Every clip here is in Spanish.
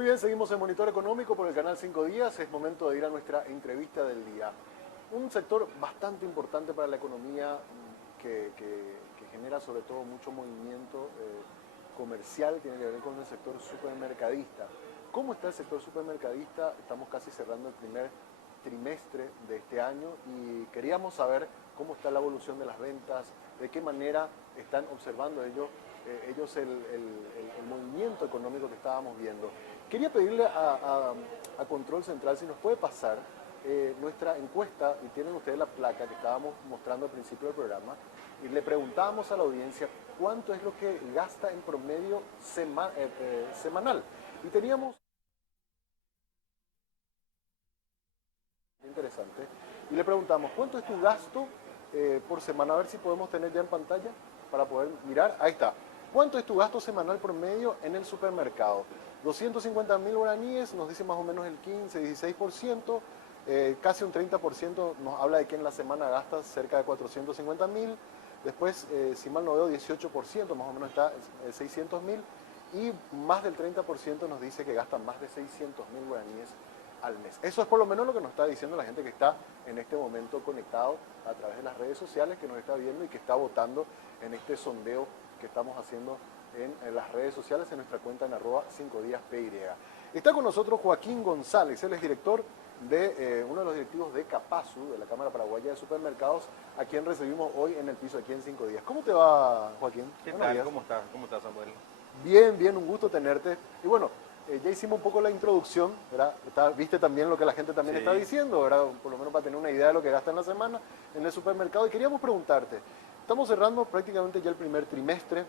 Muy bien, seguimos en Monitor Económico por el canal 5 Días. Es momento de ir a nuestra entrevista del día. Un sector bastante importante para la economía que genera sobre todo mucho movimiento comercial, tiene que ver con el sector supermercadista. ¿Cómo está el sector supermercadista? Estamos casi cerrando el primer trimestre de este año y queríamos saber cómo está la evolución de las ventas, de qué manera están observando ellos el movimiento económico que estábamos viendo. Quería pedirle a Control Central si nos puede pasar nuestra encuesta, y tienen ustedes la placa que estábamos mostrando al principio del programa, y le preguntábamos a la audiencia cuánto es lo que gasta en promedio semanal. Y teníamos... Interesante. Y le preguntamos, ¿cuánto es tu gasto por semana? A ver si podemos tener ya en pantalla para poder mirar. Ahí está. ¿Cuánto es tu gasto semanal promedio en el supermercado? 250.000 guaraníes, nos dice más o menos el 15-16%, casi un 30% nos habla de que en la semana gasta cerca de 450.000. Después, si mal no veo, 18%, más o menos está 600.000. Y más del 30% nos dice que gasta más de 600.000 guaraníes al mes. Eso es por lo menos lo que nos está diciendo la gente que está en este momento conectado a través de las redes sociales, que nos está viendo y que está votando en este sondeo que estamos haciendo en las redes sociales, en nuestra cuenta en @5díaspy. Está con nosotros Joaquín González, él es director de uno de los directivos de Capasu, de la Cámara Paraguaya de Supermercados, a quien recibimos hoy en el piso aquí en 5 días. ¿Cómo te va, Joaquín? ¿Qué Buenos tal? días. ¿Cómo estás? ¿Cómo estás, Samuel? Bien, bien, un gusto tenerte. Y bueno, ya hicimos un poco la introducción, ¿verdad? Viste también lo que la gente también está Sí. diciendo, ¿verdad? Por lo menos para tener una idea de lo que gasta en la semana en el supermercado. Y queríamos preguntarte, estamos cerrando prácticamente ya el primer trimestre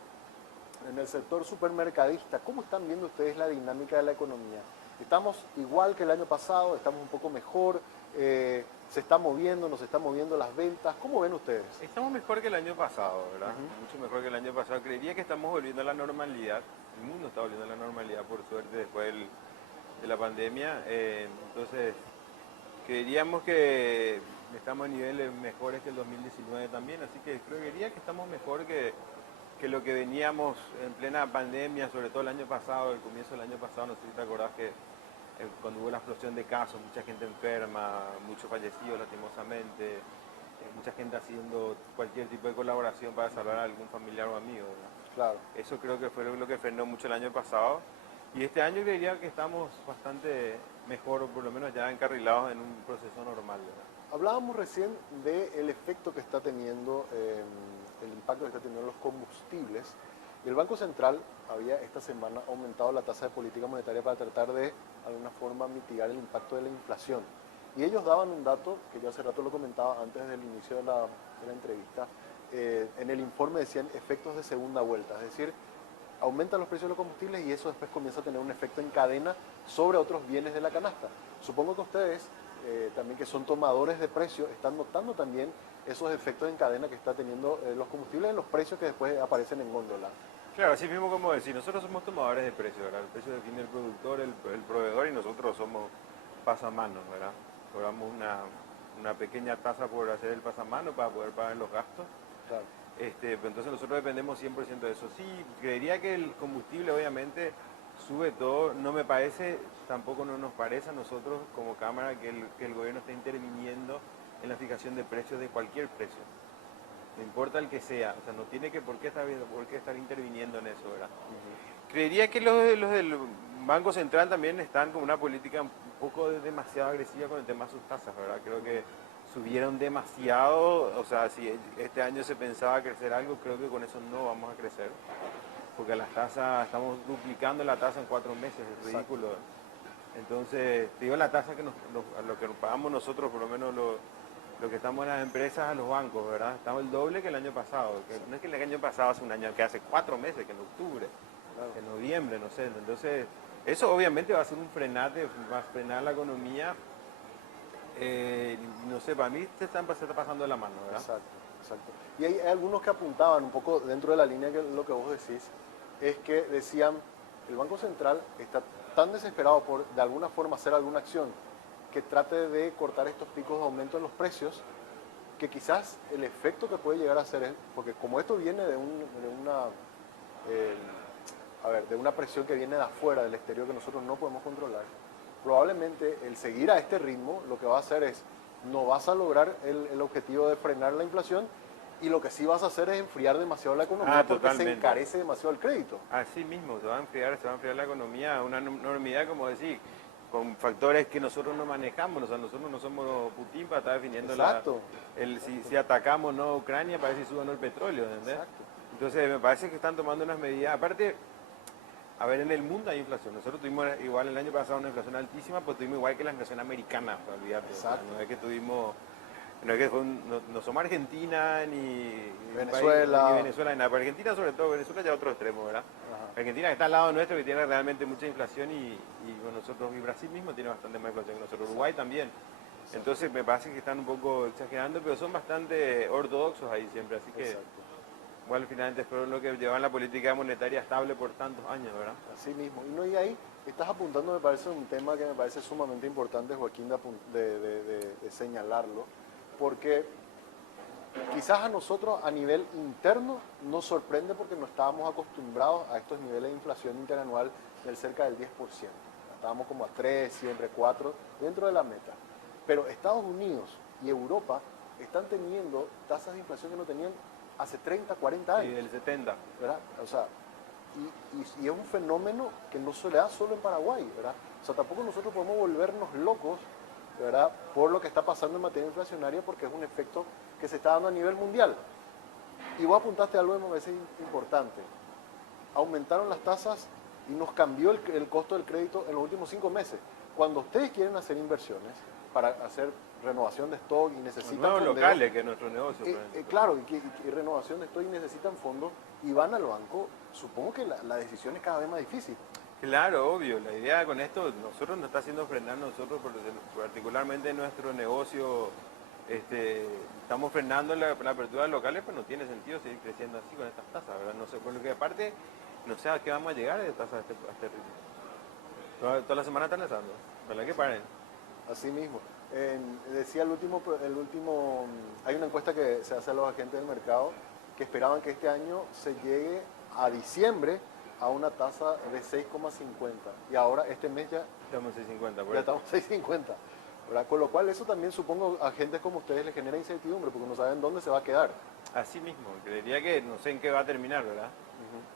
en el sector supermercadista. ¿Cómo están viendo ustedes la dinámica de la economía? ¿Estamos igual que el año pasado? ¿Estamos un poco mejor? ¿Se está moviendo? ¿No se están moviendo las ventas? ¿Cómo ven ustedes? Estamos mejor que el año pasado, ¿verdad? Mucho mejor que el año pasado. Creería que estamos volviendo a la normalidad. El mundo está volviendo a la normalidad, por suerte, después de la pandemia. Entonces, creeríamos que estamos a niveles mejores que el 2019 también. Así que creería que estamos mejor que lo que veníamos en plena pandemia, sobre todo el año pasado, el comienzo del año pasado. No sé si te acordás que cuando hubo la explosión de casos, mucha gente enferma, muchos fallecidos lastimosamente, mucha gente haciendo cualquier tipo de colaboración para salvar a algún familiar o amigo, ¿verdad? Claro. Eso creo que fue lo que frenó mucho el año pasado. Y este año creería que estamos bastante mejor, o por lo menos ya encarrilados en un proceso normal, ¿verdad? Hablábamos recién del efecto que está teniendo, el impacto que está teniendo los combustibles. Y el Banco Central había esta semana aumentado la tasa de política monetaria para tratar de alguna forma mitigar el impacto de la inflación. Y ellos daban un dato, que yo hace rato lo comentaba antes del inicio de la entrevista, en el informe decían efectos de segunda vuelta, es decir, aumentan los precios de los combustibles y eso después comienza a tener un efecto en cadena sobre otros bienes de la canasta. Supongo que ustedes, también que son tomadores de precios, están notando también esos efectos en cadena que está teniendo los combustibles en los precios que después aparecen en góndola. Claro, así mismo como decir, nosotros somos tomadores de precios, ¿verdad? El precio define el productor, el proveedor y nosotros somos pasamanos, ¿verdad? Cobramos una pequeña tasa por hacer el pasamano para poder pagar los gastos. Claro. Pero entonces nosotros dependemos 100% de eso. Sí, creería que el combustible obviamente sube todo. No me parece, tampoco no nos parece a nosotros como Cámara que el gobierno esté interviniendo en la fijación de precios de cualquier precio. No importa el que sea, o sea, no tiene por qué estar interviniendo en eso, ¿verdad? Creería que los del Banco Central también están con una política un poco demasiado agresiva con el tema de sus tasas, ¿verdad? Creo que subieron demasiado, o sea, si este año se pensaba crecer algo, creo que con eso no vamos a crecer, porque las tasas, estamos duplicando la tasa en 4 meses, es ridículo. Entonces, te digo la tasa que a lo que nos pagamos nosotros, por lo menos lo que estamos en las empresas, a los bancos, ¿verdad? Estamos el doble que el año pasado. Que no es que el año pasado hace un año, que hace 4 meses, que en octubre, Claro. en noviembre, no sé. Entonces, eso obviamente va a ser un frenate, va a frenar la economía. No sé, para mí se está pasando de la mano, ¿verdad? Exacto, exacto. Y hay algunos que apuntaban un poco dentro de la línea que lo que vos decís, es que decían, el Banco Central está tan desesperado por de alguna forma hacer alguna acción que trate de cortar estos picos de aumento en los precios, que quizás el efecto que puede llegar a ser, porque como esto viene de una, eh, a ver, de una presión que viene de afuera, del exterior, que nosotros no podemos controlar, probablemente el seguir a este ritmo lo que va a hacer es, no vas a lograr el objetivo de frenar la inflación y lo que sí vas a hacer es enfriar demasiado la economía porque se Totalmente. encarece demasiado el crédito. Así mismo, se va a enfriar la economía a una enormidad, como decir, con factores que nosotros no manejamos. O sea, nosotros no somos Putin para estar definiendo Exacto. si atacamos no a Ucrania para ver si sube o no el petróleo, ¿entendés? Exacto. Entonces me parece que están tomando unas medidas. Aparte, a ver, en el mundo hay inflación. Nosotros tuvimos igual el año pasado una inflación altísima, pues tuvimos igual que la inflación americana, olvídate. O sea, Exacto. no es que tuvimos, no es que no somos Argentina ni Venezuela. Ni Venezuela ni nada. Pero Argentina sobre todo, Venezuela ya otro extremo, ¿verdad? Ajá. Argentina que está al lado nuestro, que tiene realmente mucha inflación y bueno, nosotros, y Brasil mismo tiene bastante más inflación que nosotros, Uruguay también. Entonces me parece que están un poco exagerando, pero son bastante ortodoxos ahí siempre, así que Exacto. igual finalmente fueron lo que llevan la política monetaria estable por tantos años, ¿verdad? Así mismo. Y ahí estás apuntando, me parece, un tema que me parece sumamente importante, Joaquín, de señalarlo, porque quizás a nosotros a nivel interno nos sorprende porque no estábamos acostumbrados a estos niveles de inflación interanual del cerca del 10%. Estábamos como a 3, siempre 4, dentro de la meta. Pero Estados Unidos y Europa están teniendo tasas de inflación que no tenían hace 30, 40 años. Sí, del 70. ¿Verdad? O sea, y es un fenómeno que no se le da solo en Paraguay, ¿verdad? O sea, tampoco nosotros podemos volvernos locos, ¿verdad? Por lo que está pasando en materia inflacionaria, porque es un efecto que se está dando a nivel mundial. Y vos apuntaste algo que me parece importante. Aumentaron las tasas y nos cambió el costo del crédito en los últimos 5 meses. Cuando ustedes quieren hacer inversiones para hacer renovación de stock y necesitan Nuevos fondeo, locales, que es nuestro negocio. claro, y renovación de stock y necesitan fondos y van al banco, supongo que la decisión es cada vez más difícil. Claro, obvio. La idea con esto, nosotros nos está haciendo frenar particularmente nuestro negocio. Estamos frenando la apertura de locales, pero no tiene sentido seguir creciendo así con estas tasas, ¿verdad? No sé, por lo que aparte, no sé a qué vamos a llegar de tasas a este ritmo. Toda la semana están lanzando, ¿verdad que paren? Así mismo. Decía hay una encuesta que se hace a los agentes del mercado que esperaban que este año se llegue a diciembre a una tasa de 6,50 y ahora este mes ya Estamos en 6.50, por ya eso. estamos 6,50. ¿Verdad? Con lo cual eso también supongo a gente como ustedes les genera incertidumbre porque no saben dónde se va a quedar. Así mismo, creería que no sé en qué va a terminar, ¿verdad?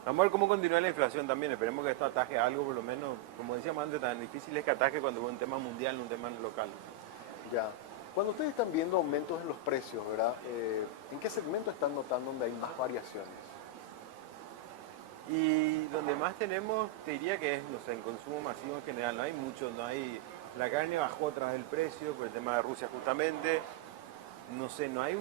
Vamos a ver cómo continúa la inflación también, esperemos que esto ataje algo, por lo menos, como decíamos antes, tan difícil es que ataje cuando es un tema mundial, no un tema local. Ya. Cuando ustedes están viendo aumentos en los precios, ¿verdad? ¿En qué segmento están notando donde hay más variaciones? Y donde más tenemos, te diría que es, no sé, en consumo masivo en general, no hay mucho, la carne bajó tras el precio por el tema de Rusia justamente, no sé, no hay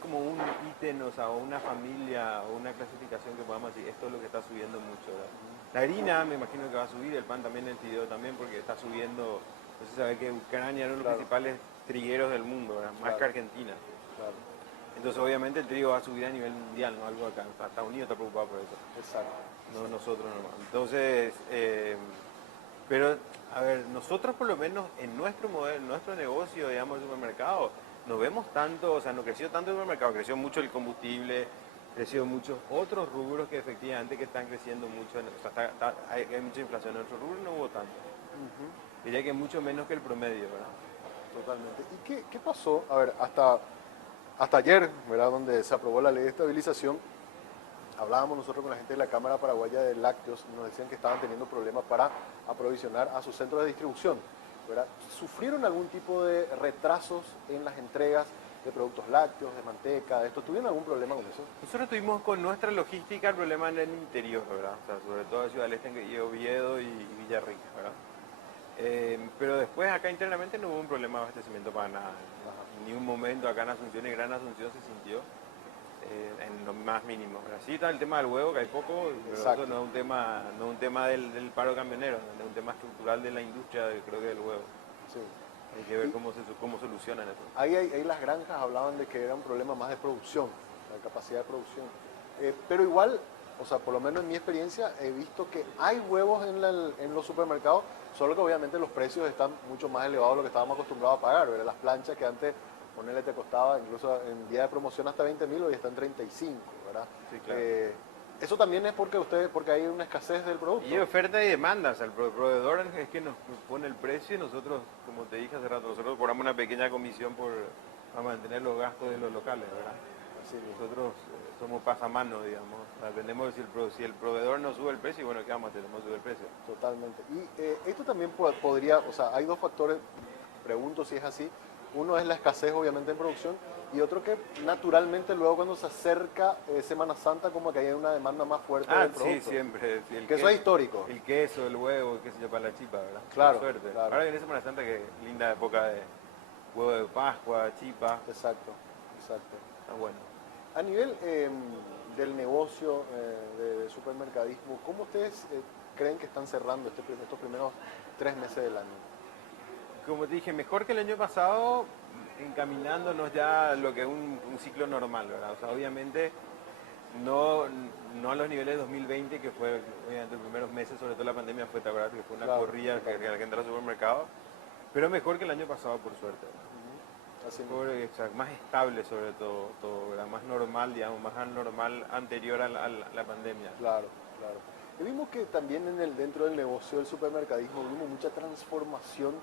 como un ítem, o sea, o una familia o una clasificación que podamos decir, esto es lo que está subiendo mucho, ¿verdad? La harina me imagino que va a subir, el pan también, el fideo también, porque está subiendo, no sé, sabe que Ucrania es uno de los principales trigueros del mundo, ¿verdad? Más que Argentina. Claro. Entonces obviamente el trigo va a subir a nivel mundial, no algo acá, o sea, Estados Unidos está preocupado por eso. Exacto. No nosotros nomás. Entonces, pero a ver, nosotros por lo menos en nuestro modelo, en nuestro negocio, digamos, de supermercado, no vemos tanto, o sea, no creció tanto el supermercado, creció mucho el combustible, creció muchos otros rubros que efectivamente que están creciendo mucho, o sea, hay mucha inflación, en otros rubros no hubo tanto. Diría que mucho menos que el promedio, ¿verdad? Totalmente. ¿Y qué pasó? A ver, hasta ayer, ¿verdad? Donde se aprobó la ley de estabilización, hablábamos nosotros con la gente de la Cámara Paraguaya de Lácteos y nos decían que estaban teniendo problemas para aprovisionar a sus centros de distribución, ¿verdad? ¿Sufrieron algún tipo de retrasos en las entregas de productos lácteos, de manteca, de esto? ¿Tuvieron algún problema con eso? Nosotros tuvimos con nuestra logística el problema en el interior, ¿verdad? O sea, sobre todo en Ciudad del Este, en Oviedo y Villarrica, ¿verdad? Pero después acá internamente no hubo un problema de abastecimiento para nada. Ni un momento acá en Asunción y Gran Asunción se sintió en lo más mínimo. Sí está el tema del huevo, que hay poco, pero eso no es un tema del paro camionero, es un tema estructural de la industria, creo que del huevo. Sí. Hay que ver cómo solucionan eso. Ahí las granjas hablaban de que era un problema más de producción, la capacidad de producción. Pero igual, o sea, por lo menos en mi experiencia, he visto que hay huevos en los supermercados, solo que obviamente los precios están mucho más elevados de lo que estábamos acostumbrados a pagar, ¿verdad? Las planchas que antes, ponerle te costaba incluso en día de promoción hasta 20.000, hoy están 35, ¿verdad? Sí, claro. Eso también es porque hay una escasez del producto. Y oferta y demanda, o sea, el proveedor es que nos pone el precio y nosotros, como te dije hace rato, nosotros cobramos una pequeña comisión para mantener los gastos de los locales, ¿verdad? Así mismo. Nosotros somos pasamanos, digamos. O sea, vendemos si el proveedor no sube el precio, bueno, ¿qué vamos a hacer? Tenemos que subir el precio. Totalmente. Y esto también podría, o sea, hay dos factores, pregunto si es así. Uno es la escasez, obviamente, en producción, y otro que naturalmente luego cuando se acerca Semana Santa, como que hay una demanda más fuerte del producto. Sí, siempre. Sí, Que eso es histórico. El queso, el huevo, qué sé yo, para la chipa, ¿verdad? Claro, Por suerte. claro. Ahora viene Semana Santa, que linda época de huevo de Pascua, chipa. Exacto, exacto. Está bueno. A nivel del negocio de supermercadismo, ¿cómo ustedes creen que están cerrando estos primeros 3 meses del año? Como te dije, mejor que el año pasado, encaminándonos ya a lo que es un ciclo normal, ¿verdad? O sea, obviamente no a los niveles de 2020, que fue, obviamente, los primeros meses, sobre todo la pandemia, fue, ¿te acuerdas? Que fue una Claro, corrida que totalmente. la gente al supermercado, pero mejor que el año pasado, por suerte. Así mismo. O sea, más estable sobre todo, ¿verdad? Más normal, digamos, más normal anterior a la pandemia. Claro, claro. Y vimos que también dentro del negocio del supermercadismo vimos mucha transformación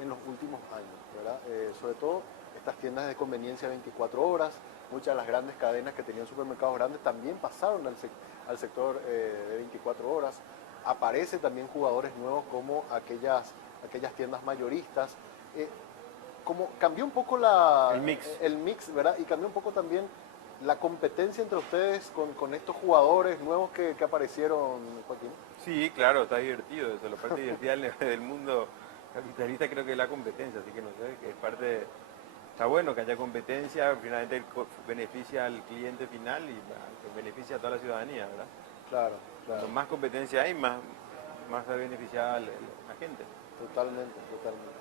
en los últimos años, ¿verdad? Sobre todo estas tiendas de conveniencia 24 horas, muchas de las grandes cadenas que tenían supermercados grandes también pasaron al sector de 24 horas. Aparece también jugadores nuevos como aquellas tiendas mayoristas. Como cambió un poco El mix. mix, ¿verdad? Y cambió un poco también la competencia entre ustedes con estos jugadores nuevos que aparecieron, Joaquín. Sí, claro, está divertido eso. La parte divertida del mundo capitalista creo que es la competencia, así que no sé, que es parte. Está bueno que haya competencia, finalmente beneficia al cliente final y beneficia a toda la ciudadanía, ¿verdad? Claro, claro. Cuanto más competencia hay, más se beneficia a la gente. Totalmente, totalmente.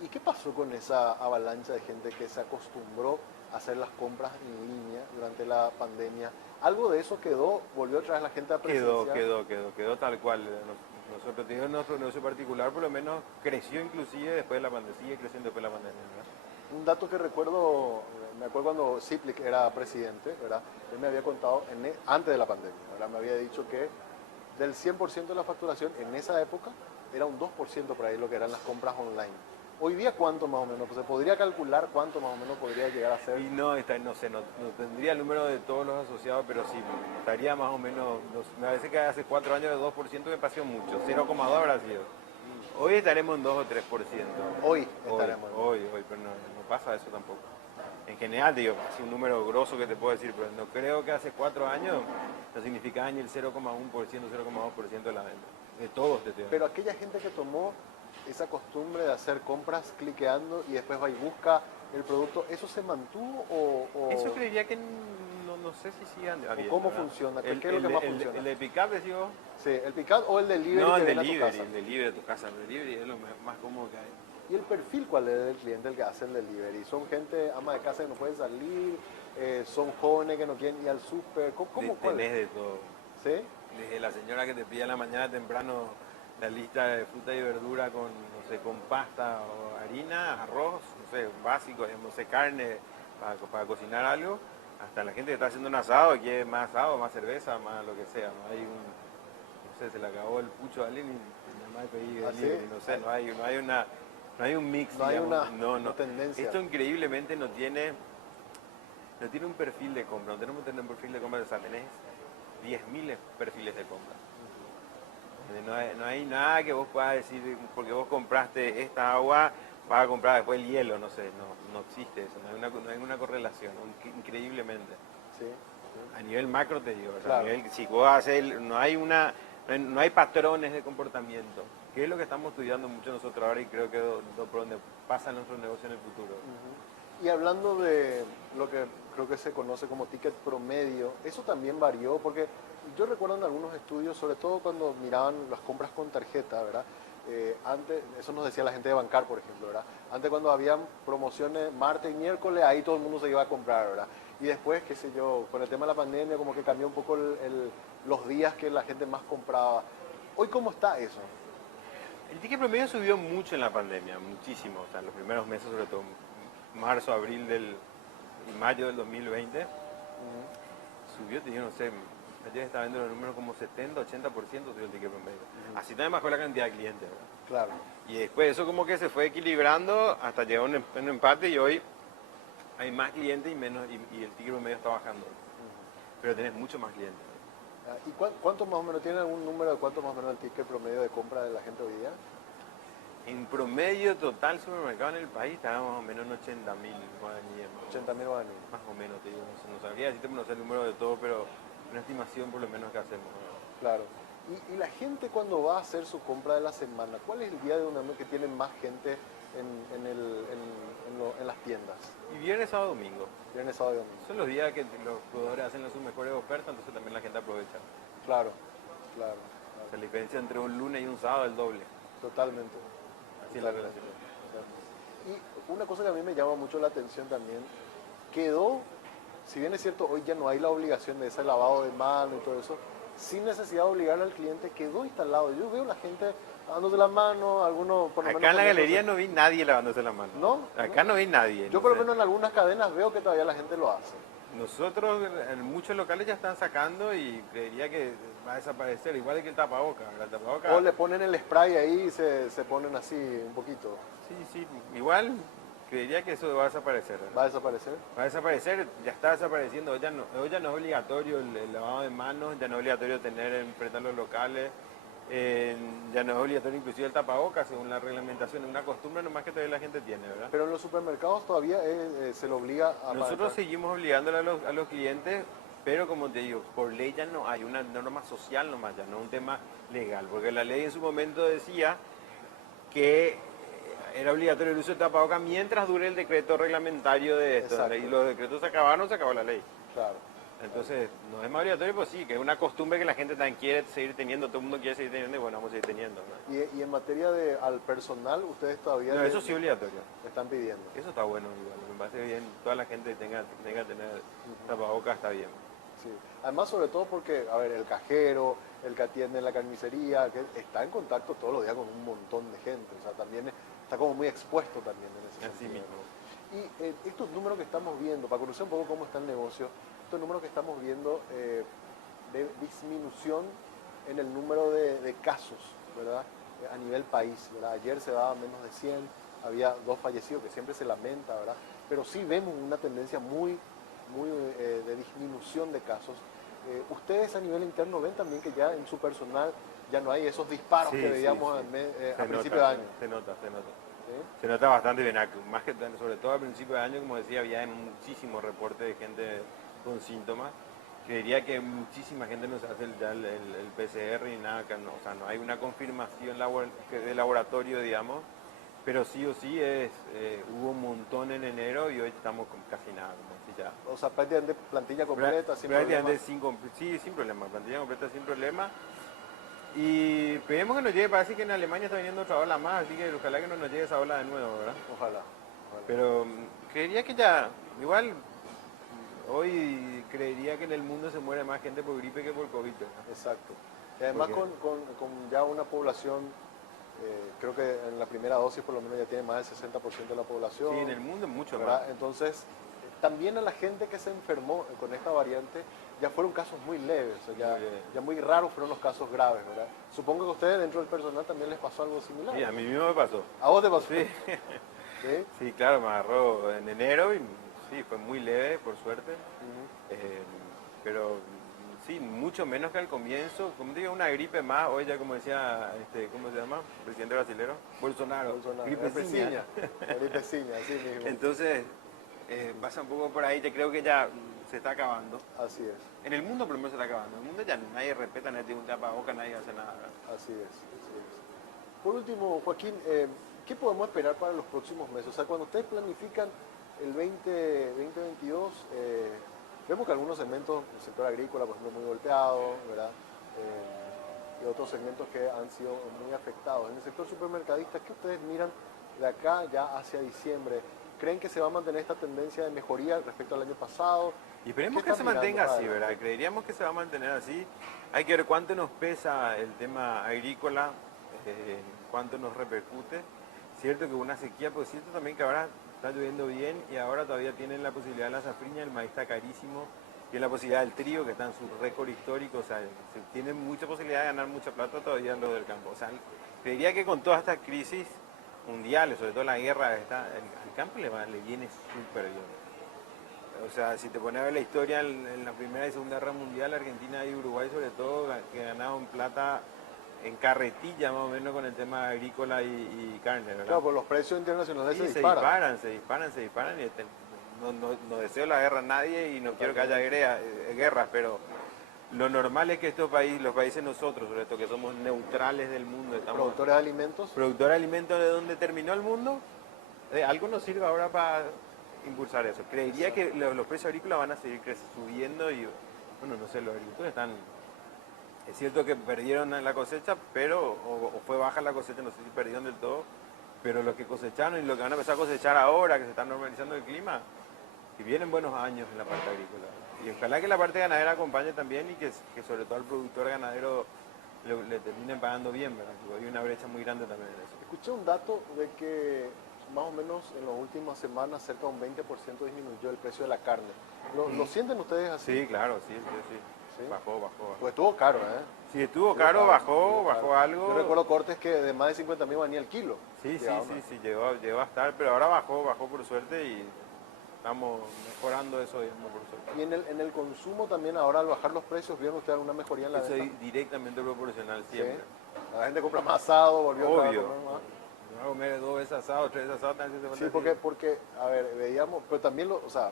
¿Y qué pasó con esa avalancha de gente que se acostumbró a hacer las compras en línea durante la pandemia? ¿Algo de eso quedó? ¿Volvió otra vez la gente a presenciar? Quedó tal cual. Nosotros, digo, nuestro negocio particular por lo menos creció inclusive después de la pandemia, sigue creciendo después de la pandemia, ¿verdad? Un dato que recuerdo, me acuerdo cuando Ciplik era presidente, ¿verdad? Él me había contado antes de la pandemia, ¿verdad? Me había dicho que del 100% de la facturación en esa época era un 2% por ahí lo que eran las compras online. Hoy día, ¿cuánto más o menos? Pues se podría calcular cuánto más o menos podría llegar a ser. Y no, no sé, no tendría el número de todos los asociados, pero sí, estaría más o menos, me parece que hace 4 años de 2% me pareció mucho, 0,2 habrá sido. Hoy estaremos en 2 o 3%. Hoy estaremos. Hoy, pero no pasa eso tampoco. En general, digo, es un número grosso que te puedo decir, pero no creo que hace 4 años no significaba ni el 0,1%, 0,2% de la venta. De todos te digo. Pero aquella gente que tomó esa costumbre de hacer compras cliqueando y después va y busca el producto, ¿eso se mantuvo o Eso creería que no sé si sigan habiendo, cómo ¿verdad? funciona? ¿Qué es lo que más funciona? El de pick-up, digo. Sí, el pick-up o el delivery No, que el viene a tu delivery, casa. el delivery de tu casa. El delivery es lo más cómodo que hay. ¿Y el perfil cuál es del cliente el que hace el delivery? ¿Son gente ama de casa que no puede salir? ¿Son jóvenes que no quieren ir al súper? ¿Cuál Tenés es? de todo. ¿Sí? Desde la señora que te pide a la mañana temprano la lista de fruta y verdura con, no sé, con pasta o harina, arroz, no sé, básico, no sé, carne para cocinar algo, hasta la gente que está haciendo un asado y quiere más asado, más cerveza, más lo que sea. No hay no sé, se le acabó el pucho a alguien y nada más pedí ¿Ah, sí? delivery, no sé, no hay un mix, No hay digamos, una tendencia. Esto increíblemente no tiene un perfil de compra, no tenemos que tener un perfil de compra, o sea, tenés 10.000 perfiles de compra. No hay nada que vos puedas decir, porque vos compraste esta agua, vas a comprar después el hielo, no sé, no existe eso, no hay una correlación, increíblemente. Sí, sí. A nivel macro te digo, o sea, Claro. si vos haces, no hay patrones de comportamiento, que es lo que estamos estudiando mucho nosotros ahora y creo que por donde pasa nuestro negocio en el futuro. Y hablando de lo que creo que se conoce como ticket promedio, eso también varió, porque yo recuerdo en algunos estudios, sobre todo cuando miraban las compras con tarjeta, ¿verdad? Antes, eso nos decía la gente de Bancar, por ejemplo, ¿verdad? Antes cuando habían promociones martes y miércoles, ahí todo el mundo se iba a comprar, ¿verdad? Y después, qué sé yo, con el tema de la pandemia, como que cambió un poco los días que la gente más compraba. Hoy, ¿cómo está eso? El ticket promedio subió mucho en la pandemia, muchísimo, o sea, en los primeros meses, sobre todo marzo, abril y mayo del 2020, subió, te digo, no sé, Ayer estaba viendo los números como 70-80% subió el ticket promedio. Así también bajó la cantidad de clientes, ¿verdad? Claro. Y después eso como que se fue equilibrando hasta llegar a un empate y hoy hay más clientes y menos y el ticket promedio está bajando. Pero tenés mucho más clientes. ¿Y cuánto más o menos, tiene algún número de cuánto más o menos el ticket promedio de compra de la gente hoy día? En promedio total supermercado en el país estábamos más o menos en 80.000 guaraníes. 80.000 guaraníes. Más o menos, te digo, no sabría decirte, no sé el número de todo, pero una estimación por lo menos que hacemos. Claro. Y la gente cuando va a hacer su compra de la semana, ¿cuál es el día de una mes que tiene más gente en las tiendas? Y viernes, sábado, domingo. Viernes, sábado y domingo. Son los días que los jugadores hacen sus mejores ofertas, entonces también la gente aprovecha. Claro, claro. O sea, la diferencia entre un lunes y un sábado es el doble. Totalmente. Así es la relación. Y una cosa que a mí me llama mucho la atención también, quedó, si bien es cierto, hoy ya no hay la obligación de ese lavado de mano y todo eso, sin necesidad de obligar al cliente, quedó instalado. Yo veo la gente lavándose las manos, algunos por lo menos... Acá en la galería no vi nadie lavándose la mano. ¿No? Acá no vi nadie. Yo por lo menos en algunas cadenas veo que todavía la gente lo hace. Nosotros en muchos locales ya están sacando y creería que va a desaparecer, igual que el tapabocas. O le ponen el spray ahí y se ponen así un poquito. Sí, igual creería que eso va a desaparecer. ¿Va a desaparecer? Va a desaparecer, ya está desapareciendo. Hoy ya no es obligatorio el lavado de manos, ya no es obligatorio tener enfrente a los locales, ya no es obligatorio inclusive el tapabocas, según la reglamentación. Es una costumbre nomás que todavía la gente tiene, ¿verdad? Pero en los supermercados todavía se lo obliga a... Nosotros seguimos obligándole a los clientes, pero como te digo, por ley ya no hay una norma social nomás, ya no es un tema legal, porque la ley en su momento decía que era obligatorio el uso de tapabocas mientras dure el decreto reglamentario de esto. Exacto. Y los decretos se acabaron, se acabó la ley. Claro. Entonces, no es más obligatorio, pues sí, que es una costumbre que la gente también quiere seguir teniendo, todo el mundo quiere seguir teniendo y bueno, vamos a seguir teniendo, ¿no? Y en materia de al personal, ustedes todavía... No, eso sí es obligatorio. están pidiendo. Eso está bueno igual, me parece bien, toda la gente que tenga que tener tapabocas está bien. Sí. Además, sobre todo porque, a ver, el cajero, el que atiende en la carnicería, que está en contacto todos los días con un montón de gente, o sea, también está como muy expuesto también en ese Así sentido. mismo. Y estos números que estamos viendo, para conocer un poco cómo está el negocio, estos números que estamos viendo de disminución en el número de casos, ¿verdad? A nivel país, ¿verdad? Ayer se daba menos de 100, había 2 fallecidos, que siempre se lamenta, ¿verdad? Pero sí vemos una tendencia muy de disminución de casos. ¿Ustedes a nivel interno ven también que ya en su personal ya no hay esos disparos que veíamos a principio de año? Se nota. ¿Sí? Se nota bastante bien, más que sobre todo al principio de año, como decía, había muchísimos reportes de gente con síntomas. Creería que muchísima gente no se hace el PCR y nada, que no, o sea, no hay una confirmación de laboratorio, digamos, pero sí o sí hubo un montón en enero y hoy estamos con casi nada. Como si ya, O sea, prácticamente plantilla completa, sin problema. sin problema, plantilla completa sin problema. Y esperemos que nos llegue, parece que en Alemania está viniendo otra ola más, así que ojalá que no nos llegue esa ola de nuevo, ¿verdad? Ojalá. Pero creería que ya, igual, hoy creería que en el mundo se muere más gente por gripe que por COVID, ¿no? Exacto. Y además con ya una población, creo que en la primera dosis por lo menos ya tiene más del 60% de la población. Sí, en el mundo mucho ¿verdad? más. Entonces, también a la gente que se enfermó con esta variante, ya fueron casos muy leves, o sea, ya muy raros fueron los casos graves, ¿verdad? Supongo que a ustedes dentro del personal también les pasó algo similar. Sí, a mí mismo me pasó. ¿A vos te pasó? Sí. ¿Sí? Sí, claro, me agarró en enero y sí, fue muy leve, por suerte. Pero sí, mucho menos que al comienzo. Como te digo, una gripe más, hoy ya como decía, ¿cómo se llama? Presidente brasilero, Bolsonaro. Gripeciña. Gripeciña, así mismo. Entonces, pasa un poco por ahí, te creo que ya se está acabando. Así es. En el mundo por lo menos se está acabando. En el mundo ya nadie respeta, nadie tiene un tapabocas, nadie hace nada. Así es. Por último, Joaquín, ¿qué podemos esperar para los próximos meses? O sea, cuando ustedes planifican el 2022, vemos que algunos segmentos, el sector agrícola, por ejemplo, muy golpeado, ¿verdad? Y otros segmentos que han sido muy afectados. En el sector supermercadista, ¿qué ustedes miran de acá ya hacia diciembre? ¿Creen que se va a mantener esta tendencia de mejoría respecto al año pasado? Y esperemos que se mantenga así, ¿verdad? Creeríamos que se va a mantener así. Hay que ver cuánto nos pesa el tema agrícola, cuánto nos repercute. Cierto que una sequía, pues cierto también que ahora está lloviendo bien y ahora todavía tienen la posibilidad de la safriña, el maíz está carísimo. tiene la posibilidad del trigo, que está en su récord histórico, o sea, tiene mucha posibilidad de ganar mucha plata todavía en lo del campo. O sea, creería que con todas estas crisis mundiales, sobre todo la guerra, al campo le viene súper bien. O sea, si te pones a ver la historia en la Primera y Segunda Guerra Mundial, Argentina y Uruguay sobre todo, que ganaban plata en carretilla más o menos con el tema agrícola y carne, ¿verdad? Claro, pues los precios internacionales Sí, se disparan. se disparan y no deseo la guerra a nadie y no quiero que haya guerras, pero lo normal es que los países nosotros, sobre todo que somos neutrales del mundo, estamos Productores de alimentos. productores de alimentos de donde terminó el mundo, algo nos sirve ahora para impulsar eso. Creería que los precios agrícolas van a seguir subiendo y, bueno, no sé, los agricultores están... Es cierto que perdieron la cosecha, pero, o fue baja la cosecha, no sé si perdieron del todo, pero lo que cosecharon y lo que van a empezar a cosechar ahora, que se está normalizando el clima, que vienen buenos años en la parte agrícola. Y ojalá que la parte ganadera acompañe también y que sobre todo al productor ganadero le terminen pagando bien, ¿verdad? Porque hay una brecha muy grande también en eso. Escuché un dato de que más o menos en las últimas semanas cerca de un 20% disminuyó el precio de la carne. ¿Lo sienten ustedes así? Sí, claro, sí. ¿Sí? Bajó. Pues estuvo caro, ¿eh? Sí, estuvo caro, bajó algo. Yo recuerdo cortes que de más de 50.000 venía el kilo. Sí, llegó a estar, pero ahora bajó por suerte y estamos mejorando eso, digamos, por suerte. Y en el consumo también ahora al bajar los precios, ¿vieron ustedes alguna mejoría en la Eso venta? es directamente proporcional siempre. Sí. La gente compra más asado, volvió otra vez a Obvio. comer más. Yo voy a comer 2 veces asado, 3 veces asado, también se Sí, porque, a ver, veíamos, pero también, o sea,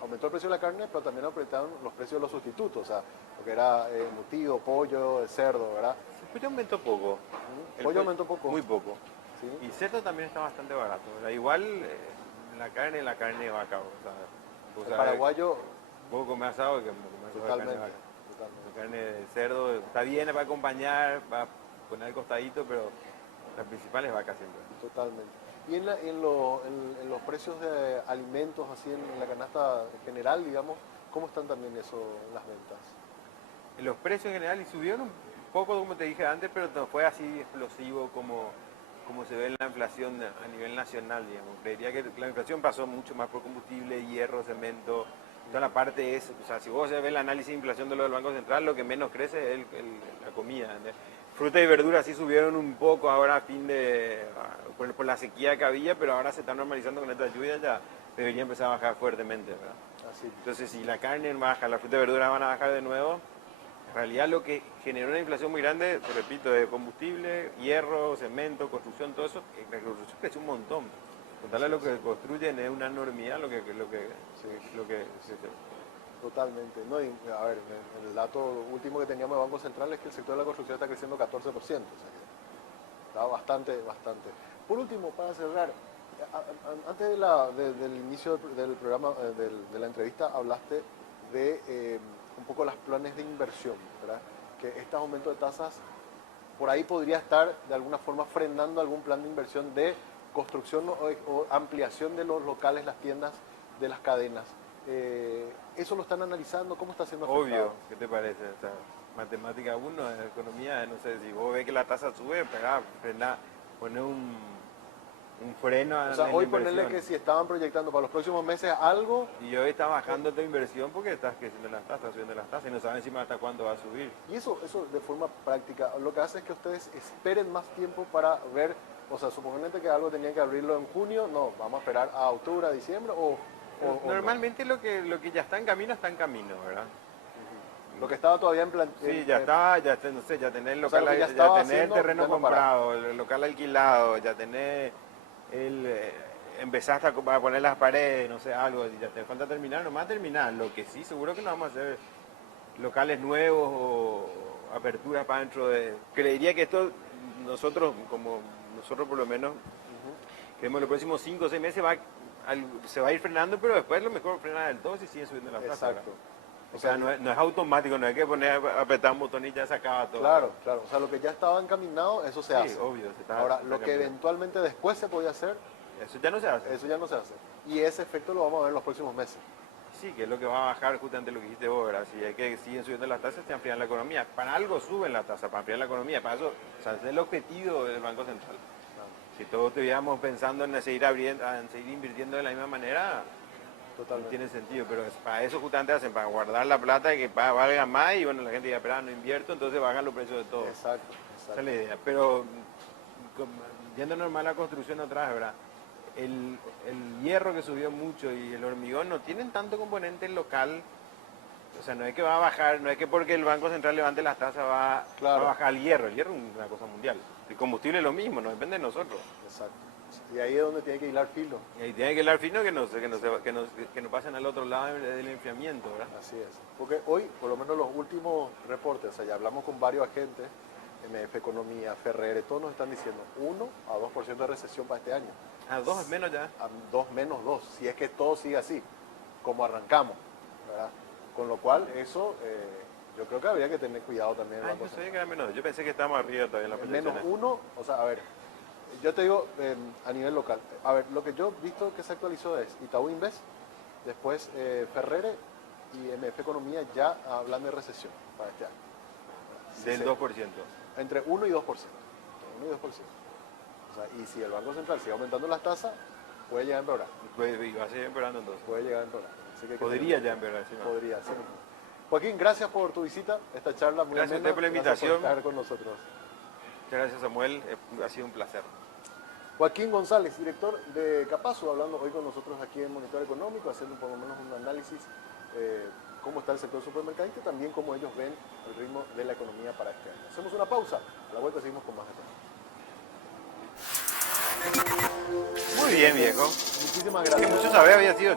aumentó el precio de la carne, pero también aumentaron los precios de los sustitutos, o sea, lo que era embutido, pollo, cerdo, ¿verdad? El pollo aumentó poco. El pollo aumentó poco. Muy poco. ¿Sí? Y cerdo también está bastante barato, ¿verdad? Igual la carne de vaca, o sea, El paraguayo, vos comés asado que comer carne de totalmente, vaca. totalmente. La carne de cerdo está bien para acompañar, para poner al costadito, pero la principal es vaca siempre. Totalmente. Y en los precios de alimentos, así en la canasta general, digamos, ¿cómo están también eso en las ventas? Los precios en general y subieron un poco, como te dije antes, pero no fue así explosivo como se ve en la inflación a nivel nacional, digamos. Creería que la inflación pasó mucho más por combustible, hierro, cemento. Toda la parte es, o sea, si vos ves el análisis de inflación de lo del Banco Central, lo que menos crece es la comida. ¿Entendés? Fruta y verduras sí subieron un poco ahora a fin por la sequía que había, pero ahora se está normalizando con esta lluvia, ya debería empezar a bajar fuertemente, ¿verdad? Así. Entonces, si la carne baja, la fruta y verduras van a bajar de nuevo, en realidad lo que generó una inflación muy grande, te repito, de combustible, hierro, cemento, construcción, todo eso, la construcción creció un montón. Contarle lo que construyen es una enormidad lo que Totalmente. No, y, a ver, el dato último que teníamos de Banco Central es que el sector de la construcción está creciendo 14%, o sea que está bastante. Por último, para cerrar, antes del inicio del programa, de la entrevista, hablaste de un poco los planes de inversión, ¿verdad? Que este aumento de tasas por ahí podría estar de alguna forma frenando algún plan de inversión de construcción o ampliación de los locales, las tiendas, de las cadenas. ¿Eso lo están analizando? ¿Cómo está siendo afectado? Obvio, ¿qué te parece? O sea, matemática 1, economía, no sé, si vos ves que la tasa sube, poner un freno a O sea, la hoy inversión. ponerle que si estaban proyectando para los próximos meses algo... Y hoy está bajando tu inversión porque estás creciendo las tasas, subiendo las tasas y no saben encima hasta cuándo va a subir. Y eso de forma práctica, lo que hace es que ustedes esperen más tiempo para ver, o sea, suponete que algo tenían que abrirlo en junio, no, vamos a esperar a octubre, a diciembre o Normalmente lo que ya está en camino, ¿verdad? no. Lo que estaba todavía en plan... Sí, ya está, no sé, ya tener el o sea, local, lo que ya ya estaba tener el haciendo, terreno ya no comprado, el local alquilado, ya tener empezaste a poner las paredes, no sé, algo, y ya te falta terminar, nomás terminar. Lo que sí, seguro que no vamos a hacer locales nuevos o aperturas para dentro de... Creería que esto, nosotros por lo menos, creemos que los próximos 5 o 6 meses se va a ir frenando, pero después lo mejor frenar del todo si sigue subiendo las tasas. Exacto. O sea, no es automático, no hay que apretar un botón y ya se acaba todo. Claro. O sea, lo que ya estaba encaminado, eso se hace. Sí, obvio. Ahora, lo que eventualmente después se podía hacer, eso ya no se hace. eso ya no se hace. Y ese efecto lo vamos a ver en los próximos meses. Sí, que es lo que va a bajar justamente lo que dijiste vos, ¿verdad? Si es que siguen subiendo las tasas, se enfrían la economía. Para algo suben las tasas, para enfriar la economía. Para eso, o sea, es el objetivo del Banco Central. Si todos estuviéramos pensando en seguir invirtiendo de la misma manera, No Totalmente. tiene sentido, pero para eso justamente hacen, para guardar la plata y que valga más y bueno, la gente diga, espera, no invierto, entonces bajan los precios de todo. Exacto, Esa exacto. es la idea. Pero yéndonos más a la construcción otra vez, ¿verdad? El hierro que subió mucho y el hormigón no tienen tanto componente local. O sea, no es que va a bajar, no es que porque el Banco Central levante las tasas va a Claro. bajar el hierro. El hierro es una cosa mundial. El combustible es lo mismo, no depende de nosotros. Exacto. Y ahí es donde tiene que hilar filo. Y ahí tiene que hablar fino que no pasen al otro lado del enfriamiento, ¿verdad? Así es. Porque hoy, por lo menos los últimos reportes, o sea, ya hablamos con varios agentes, MF Economía, Ferrer, todos nos están diciendo 1 a 2% de recesión para este año. A 2 es menos ya. A 2 menos 2, si es que todo sigue así, como arrancamos, ¿verdad? Con lo cual, eso yo creo que habría que tener cuidado también. Ah, yo sabía que era menos 2. Yo pensé que estábamos arriba todavía en la Menos proyección. 1, o sea, a ver, yo te digo a nivel local. A ver, lo que yo he visto que se actualizó es Itaú Invest, después Ferrere y MF Economía ya hablan de recesión para este año. Del Sí, 2%. entre 1 y 2%. Entre 1 y 2%. O sea, y si el Banco Central sigue aumentando las tasas, puede llegar a empeorar. Y va a seguir empeorando entonces. Puede llegar a empeorar. Así que hay que Podría tener- ya empeorar encima. Podría, sí. Joaquín, gracias por tu visita, esta charla muy Gracias a amena. usted por la Gracias invitación. estar con nosotros. Muchas gracias, Samuel. Ha sido un placer. Joaquín González, director de Capazo, hablando hoy con nosotros aquí en Monitor Económico, haciendo por lo menos un análisis cómo está el sector supermercadista y también cómo ellos ven el ritmo de la economía para este año. Hacemos una pausa, a la vuelta seguimos con más detalles. Muy bien, viejo. Muchísimas Que gracias. mucho saber había sido